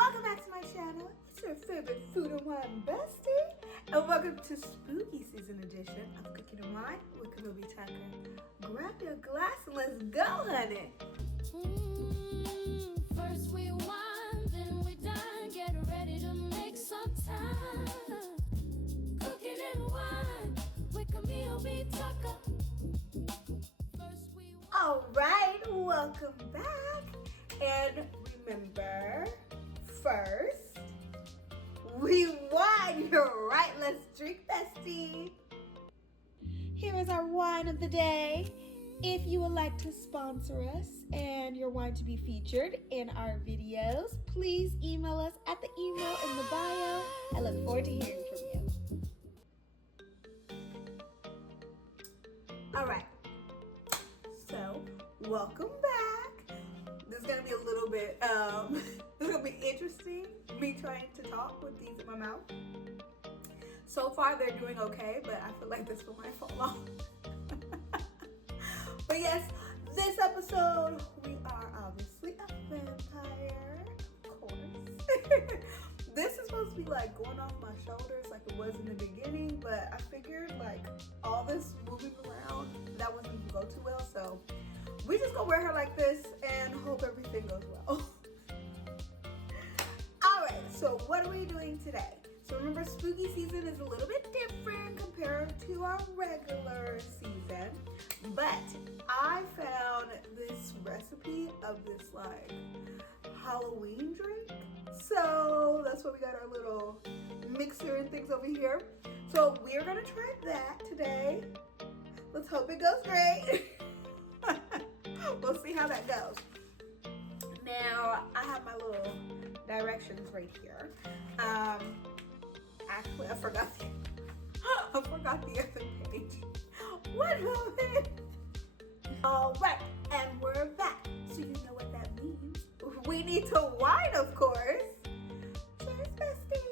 Welcome back to my channel. It's your favorite food and wine bestie. And welcome to spooky season edition of Cooking and Wine with Camil B. Grab your glass and let's go, honey. First we wine, then we dine. Get ready to make some time. Cooking and Wine with Camil B.Tucker. All right, welcome back. And remember, first, we wine. You're right. Let's drink, bestie. Here is our wine of the day. If you would like to sponsor us and your wine to be featured in our videos, please email us at the email in the bio. I look forward to hearing from you. All right. So, welcome back. This is gonna be a little bit, this is gonna be interesting, me trying to talk with these in my mouth. So far, they're doing okay, but I feel like this one might fall off. But yes, this episode, we are obviously a vampire, of course. This is supposed to be like going off my shoulders like it was in the beginning, but I figured like all this moving around, that wasn't gonna go too well, so we just gonna wear her like this and hope everything goes well. All right, so what are we doing today? So remember, spooky season is a little bit different compared to our regular season, but I found this recipe of this like Halloween drink. So that's why we got our little mixer and things over here. So we're gonna try that today. Let's hope it goes great. We'll see how that goes. Now I have my little directions right here. Actually, I forgot the other page. One moment. All right, and we're back. So you know what that means. We need to wine, of course. Cheers, bestie.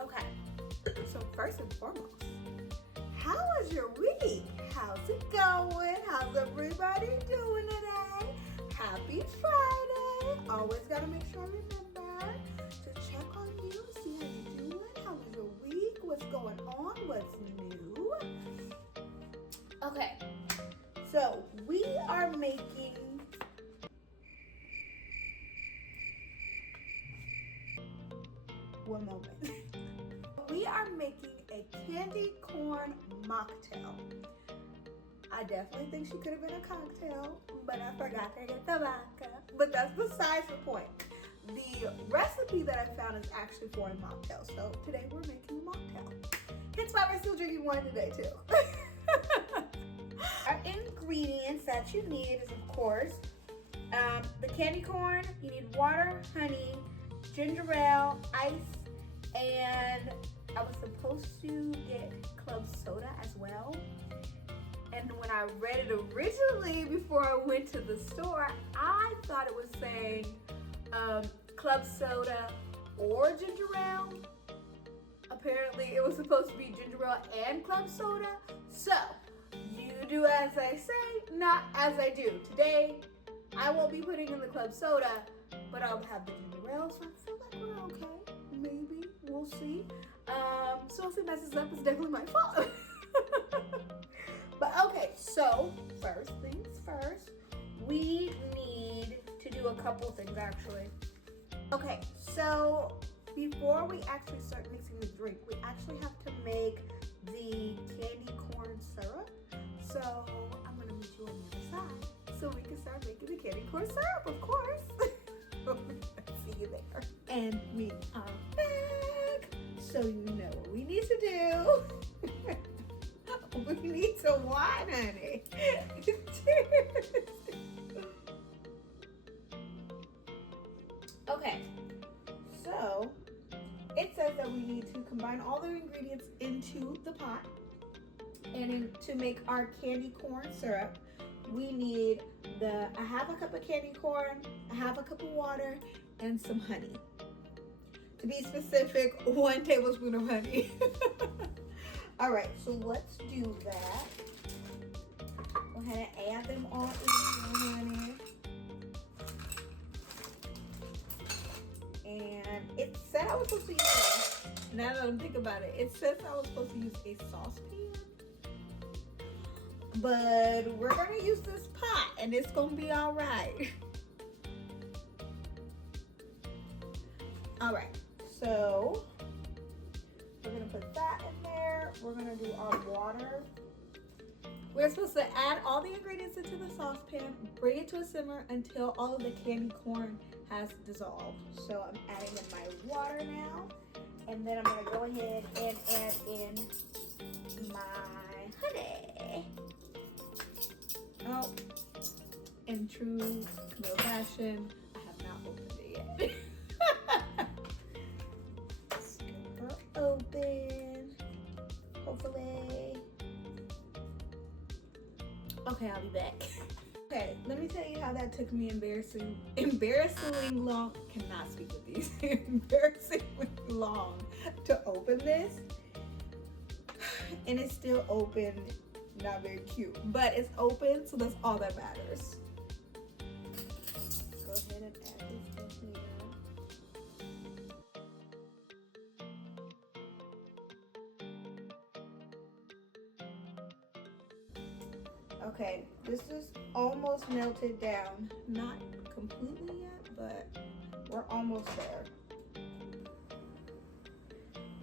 Okay, so first and foremost, how was your week? How's it going? How's everybody doing today? Happy Friday. Always gotta make sure I remember to check on you, see how you're doing. How was your week? What's going on? What's new? Okay, so we are making one moment. We are making a candy corn mocktail. I definitely think she could have been a cocktail, but I forgot to get the vodka. But that's besides the point. The recipe that I found is actually for a mocktail. So today we're making a mocktail. Hence why we're still drinking wine today too. Our ingredients that you need is, of course, the candy corn. You need water, honey, ginger ale, ice, and I was supposed to get club soda as well. And when I read it originally before I went to the store, I thought it was saying club soda or ginger ale. Apparently it was supposed to be ginger ale and club soda. So you do as I say, not as I do. Today, I won't be putting in the club soda, but I'll have the ginger ale, so I feel like we're okay. Maybe, we'll see. So if it messes up, it's definitely my fault. But okay, so first things first, we need to do a couple things actually. Okay, so before we actually start mixing the drink, we actually have to make the candy corn syrup. So I'm gonna meet you on the other side so we can start making the candy corn syrup, of course. See you there. And we are back. So you know what we need to do. We need some wine, honey. Cheers. Okay, so it says that we need to combine all the ingredients into the pot. And to make our candy corn syrup, we need a half a cup of candy corn, a half a cup of water, and some honey. To be specific, 1 tablespoon of honey. All right, so let's do that. Go ahead and add them all in, honey. said I was supposed to use a, now that I'm thinking about it, it says I was supposed to use a saucepan. But we're gonna use this pot and it's gonna be all right. All right, so we're gonna put that in there. We're gonna do our water. We're supposed to add all the ingredients into the saucepan, bring it to a simmer until all of the candy corn has dissolved. So I'm adding in my water now, and then I'm gonna go ahead and add in my honey. Oh, in true Camil fashion, I have not opened it yet. Get her open, hopefully. Okay, I'll be back. Okay, let me tell you how that took me embarrassingly long, cannot speak with these, embarrassingly long to open this. And it's still open, not very cute, but it's open, so that's all that matters. Go ahead and add this in here. Okay, this is almost melted down. Not completely yet, but we're almost there.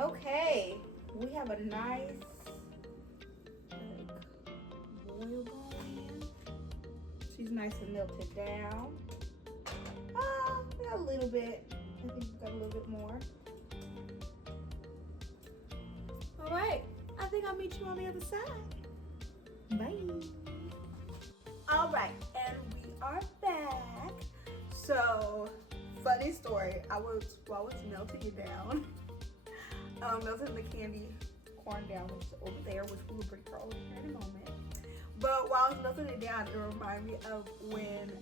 Okay, we have a nice boil going. She's nice and melted down. We got a little bit. I think we got a little bit more. All right, I think I'll meet you on the other side. Bye. All right, and we are back. So, funny story. While I was melting it down, melting the candy corn down, which is over there, which we will bring her over here in a moment. But while I was melting it down, it reminded me of when,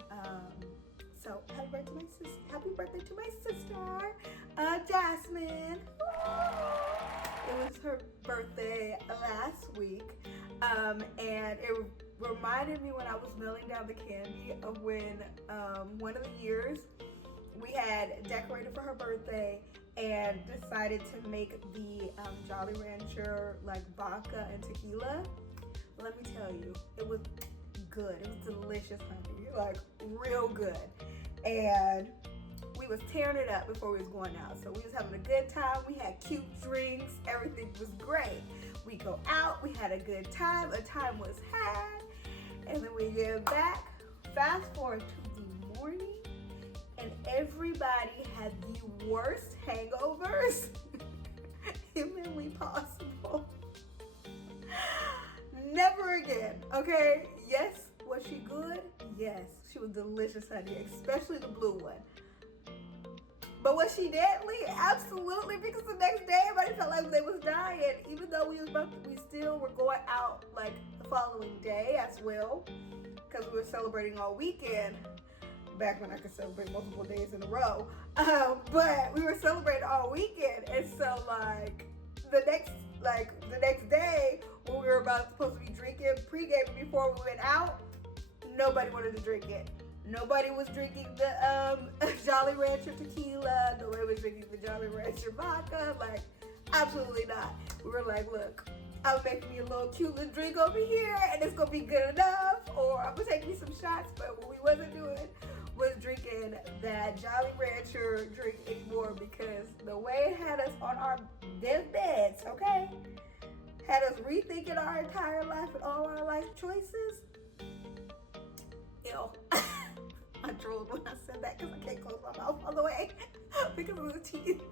so happy birthday to my sister, Jasmine. It was her birthday last week, and it reminded me when I was melting down the candy of when one of the years we had decorated for her birthday and decided to make the Jolly Rancher like vodka and tequila. Let me tell you, it was good. It was delicious, honey, like real good. And we was tearing it up before we was going out. So we was having a good time. We had cute drinks. Everything was great. We go out. We had a good time. A time was had. And then we get back. Fast forward to the morning. And everybody had the worst hangovers humanly possible. Never again, okay? Yes, was she good? Yes, she was delicious, honey, especially the blue one. But was she deadly? Absolutely, because the next day everybody felt like they was dying, even though we still were going out like the following day as well, because we were celebrating all weekend. Back when I could celebrate multiple days in a row, but we were celebrating all weekend, and so like the next day when we were supposed to be drinking pregame before we went out, nobody wanted to drink it. Nobody was drinking the Jolly Rancher tequila. Nobody was drinking the Jolly Rancher vodka. Like, absolutely not. We were like, look, I'll make me a little cute little drink over here, and it's gonna be good enough. Or I'm gonna take me some shots. But what we wasn't doing was drinking that Jolly Rancher drink anymore, because the way it had us on our deathbeds, okay, had us rethinking our entire life and all our life choices. Ew. I drooled when I said that because I can't close my mouth all the way because of the teeth.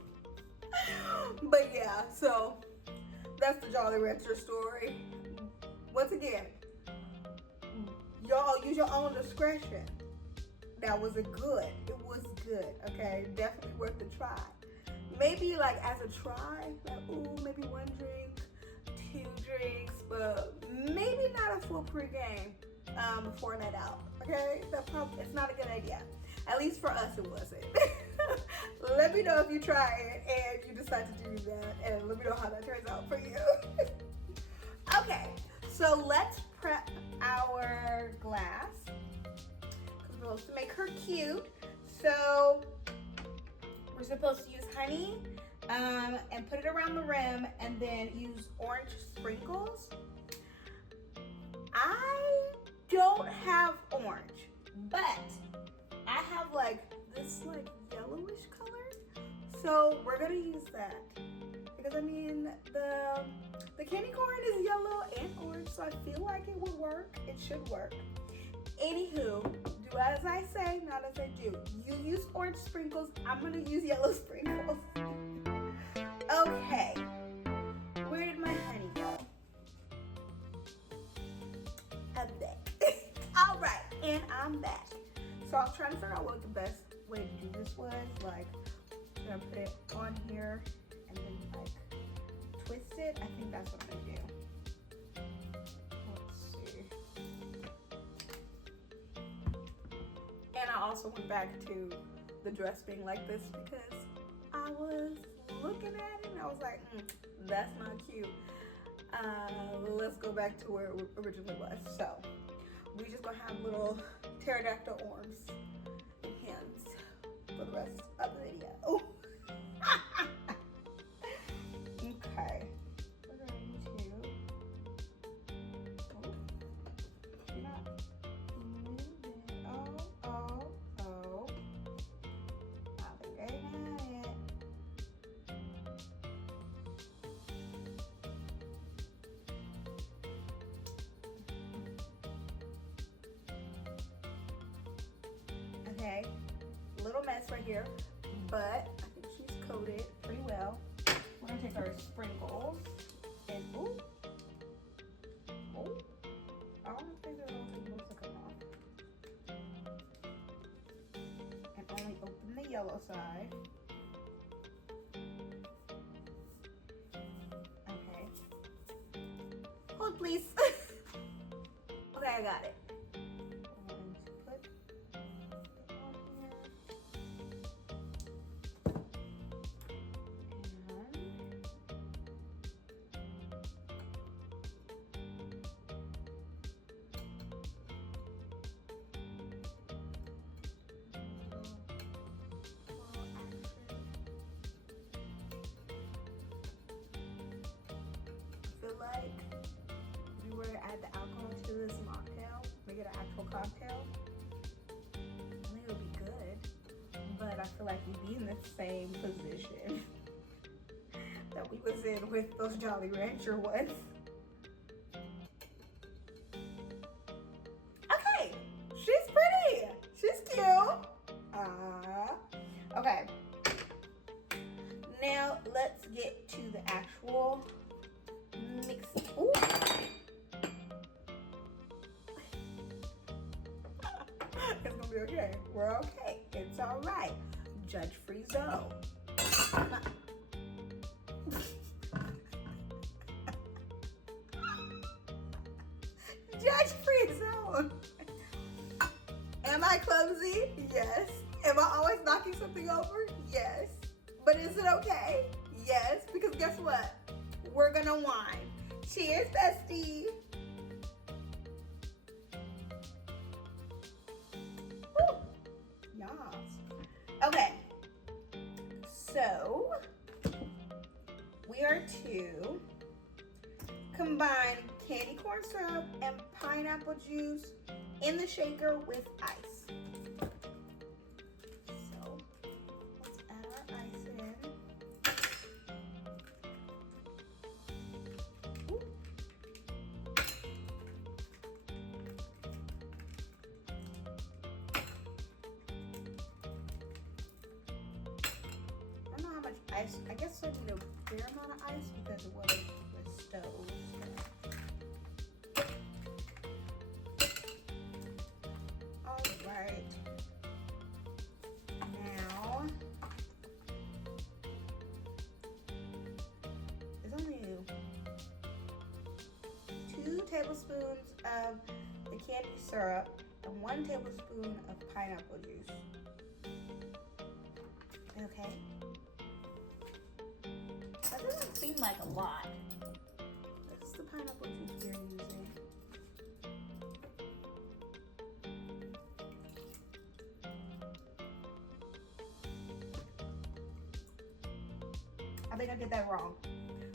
But yeah, so that's the Jolly Rancher story. Once again, y'all use your own discretion. That was it was good, okay? Definitely worth the try. Maybe like as a try, like, ooh, maybe 1 drink, 2 drinks, but maybe not a full pregame before a night out, okay? It's not a good idea. At least for us, it wasn't. Let me know if you try it and you decide to do that, and let me know how that turns out for you. Okay, so let's prep our glass. We're supposed to make her cute. So we're supposed to use honey, and put it around the rim, and then use orange sprinkles. I don't have orange, but I have like this like yellowish color, so we're gonna use that because I mean the candy corn is yellow and orange, so I feel like it would work. It should work. Anywho, do as I say, not as I do. You use orange sprinkles. I'm gonna use yellow sprinkles. Okay, where did my honey go? I'm back. All right, and I'm back. So I was trying to figure out what the best way to do this was. Like, I'm gonna put it on here and then like twist it. I think that's what I'm gonna do. Let's see. And I also went back to the dress being like this because I was looking at it and I was like, that's not cute. Let's go back to where it originally was. So we just gonna have little pterodactyl arms and hands for the rest of the video. Okay. We're going to. Oh, you're not moving. Oh. I think I got it. Okay, little mess right here, but I think she's coated pretty well. We're gonna take our sprinkles and I don't think they're all supposed to come off. And only open the yellow side. Okay. Hold please. Okay, I got it. Like if you were to add the alcohol to this mocktail, make it an actual cocktail, I think it would be good. But I feel like we'd be in the same position that we was in with those Jolly Rancher ones. Okay, she's pretty. She's cute. Okay. Now let's get to the actual mix. Ooh. It's gonna be okay. We're okay. It's all right. Judge-free zone. Judge-free zone. Am I clumsy? Yes. Am I always knocking something over? Yes. But is it okay? Yes. Because guess what? We're gonna wine. Cheers, bestie. Woo. Yes. Okay. So we are to combine candy corn syrup and pineapple juice in the shaker with ice. So let's add our ice in. Ice. I guess I need a fair amount of ice because of what the stove. All right. Now, there's only 2 tablespoons of the candy syrup and 1 tablespoon of pineapple juice. Okay. That doesn't seem like a lot. This is the pineapple juice we're using. I think I did that wrong.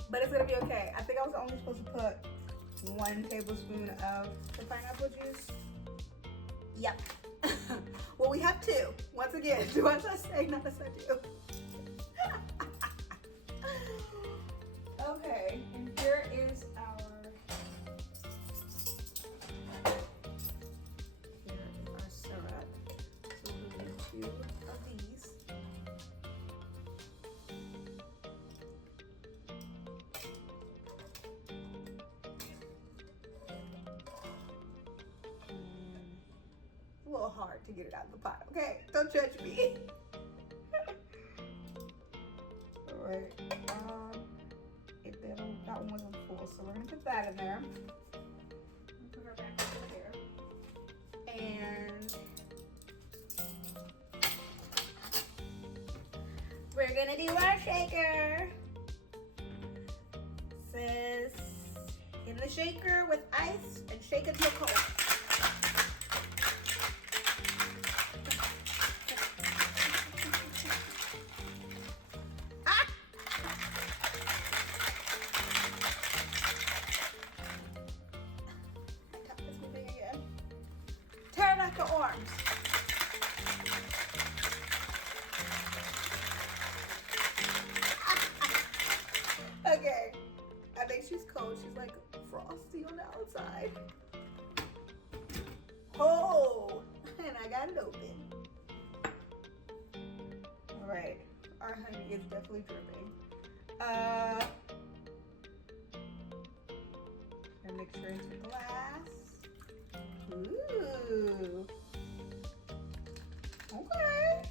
But it's gonna be okay. I think I was only supposed to put 1 tablespoon of the pineapple juice. Yep. Well, we have 2. Once again, do as I say, not as I do. Okay, and here is our syrup. So we'll do 2 of these. A little hard to get it out of the pot. Okay, don't judge me. All right. That one wasn't full, so we're gonna put that in there. Put her back over here. And we're gonna do our shaker. Says in the shaker with ice and shake until cold. Pterodactyl arms. Okay, I think she's cold. She's like frosty on the outside. Oh, and I got it open. All right, our honey is definitely dripping. And mix her into glass. Ooh. Okay.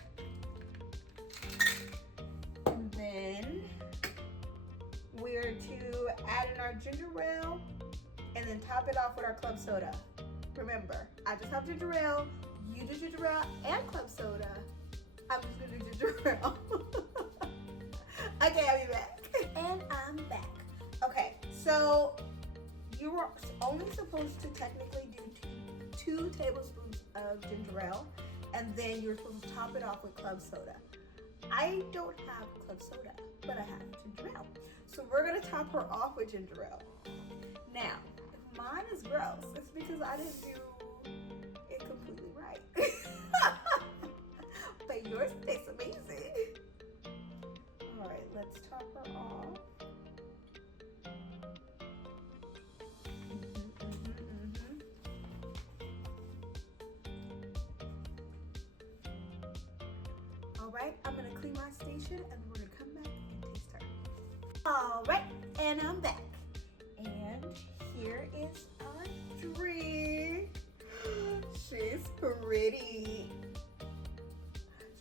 And then we're to add in our ginger ale and then top it off with our club soda. Remember, I just have ginger ale, you do ginger ale and club soda. I'm just gonna do ginger ale. Okay, I'll be back. And I'm back. Okay, so you were only supposed to technically do 2 tablespoons of ginger ale, and then you're supposed to top it off with club soda. I don't have club soda, but I have ginger ale. So we're gonna top her off with ginger ale. Now, if mine is gross, it's because I didn't do it completely right. But yours tastes amazing. All right, let's top her off. Alright, I'm gonna clean my station and we're gonna come back and taste her. Alright, and I'm back. And here is our drink. She's pretty.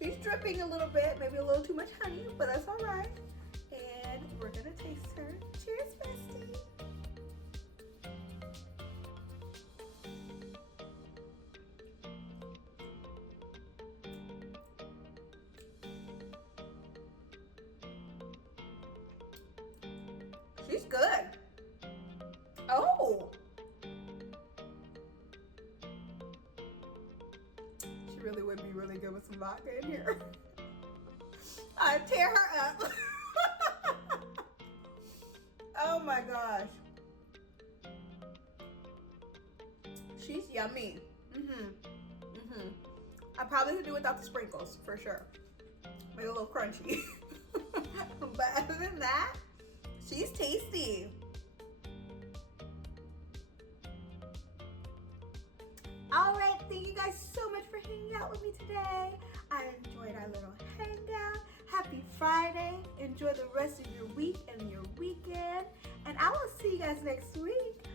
She's dripping a little bit, maybe a little too much honey, but that's alright. And we're gonna taste her. Cheers, bestie. She's good. Oh. She really would be really good with some vodka in here. I'd tear her up. Oh my gosh. She's yummy. I probably could do without the sprinkles for sure. Make it a little crunchy. But other than that, she's tasty. All right, thank you guys so much for hanging out with me today. I enjoyed our little hangout. Happy Friday. Enjoy the rest of your week and your weekend. And I will see you guys next week.